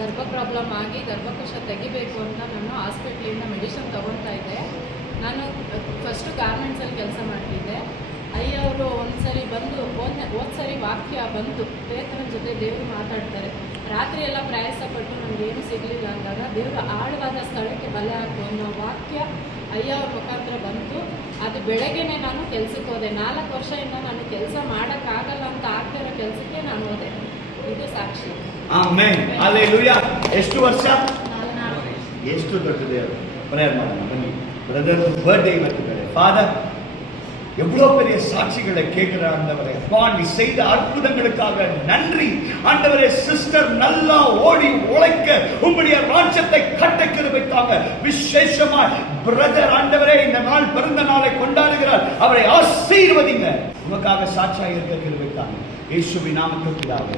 ಗರ್ಭ ಪ್ರಾಬ್ಲಮ್ ಆಗಿ ಗರ್ಭಕೋಶ ತೆಗಿಬೇಕು ಅಂತ ನಾನು ಹಾಸ್ಪಿಟ್ಲಿಂದ ಮೆಡಿಸಿನ್ ತೊಗೊತಾ ಇದ್ದೆ. ನಾನು ಫಸ್ಟು ಗಾರ್ಮೆಂಟ್ಸಲ್ಲಿ ಕೆಲಸ ಮಾಡ್ತಿದ್ದೆ. ಅಯ್ಯವರು ಒಂದ್ಸರಿ ಬಂದು ಹೋದ್ಸರಿ ವಾಕ್ಯ ಬಂತು, ಪೇತ್ರನ ಜೊತೆ ದೇವರು ಮಾತಾಡ್ತಾರೆ. ರಾತ್ರಿ ಎಲ್ಲ ಪ್ರಯಾಸಪಟ್ಟು ನನಗೇನು ಸಿಗಲಿಲ್ಲ ಅಂದಾಗ ದೇವರು ಆಳವಾದ ಸ್ಥಳಕ್ಕೆ ಬಲೆ ಹಾಕು ಅನ್ನೋ ವಾಕ್ಯ ಅಯ್ಯವ್ರ ಮುಖಾಂತರ ಬಂತು. ಅದು ಬೆಳಗ್ಗೆನೆ ನಾನು ಕೆಲ್ಸಕ್ಕೆ ಹೋದೆ. 4 ವರ್ಷದಿಂದ ನಾನು ಕೆಲಸ ಮಾಡೋಕ್ಕಾಗಲ್ಲ ಅಂತ ಆಗ್ತಿರೋ ಕೆಲಸಕ್ಕೆ ನಾನು ಹೋದೆ. ಇದು ಸಾಕ್ಷಿ. ಆಮೆನ್. ಹಲ್ಲೆಲೂಯಾ. ಎಷ್ಟು ವರ್ಷ? ಎಷ್ಟು ದೊಡ್ಡ ದೇವರು. ಪ್ರೇಯರ್ ಮಾಡೋಣ ಬನ್ನಿ. Brother birthday ಇವತ್ತಿದ್ದಾರೆ. ஃபாதர், எவ்வளோ பெரிய சாட்சிகளை கேட்கிற ஆண்டவரே, நீ செய்த அற்புதங்களுக்காக நன்றி ஆண்டவரே. சிஸ்டர் நல்லா ஓடி உழைக்க உம்முடைய ராஜ்யத்தை கட்ட கிருபைக்காக விசேஷமாய் பிரதர் ஆண்டவரே இந்த நாள் பிறந்த நாளை கொண்டாடுகிறார். அவரை ஆசீர்வதிங்க. உமக்காக சாட்சியாக இருக்க கிருபைக்காக இயேசுவின் நாமத்தில் பிதாவே.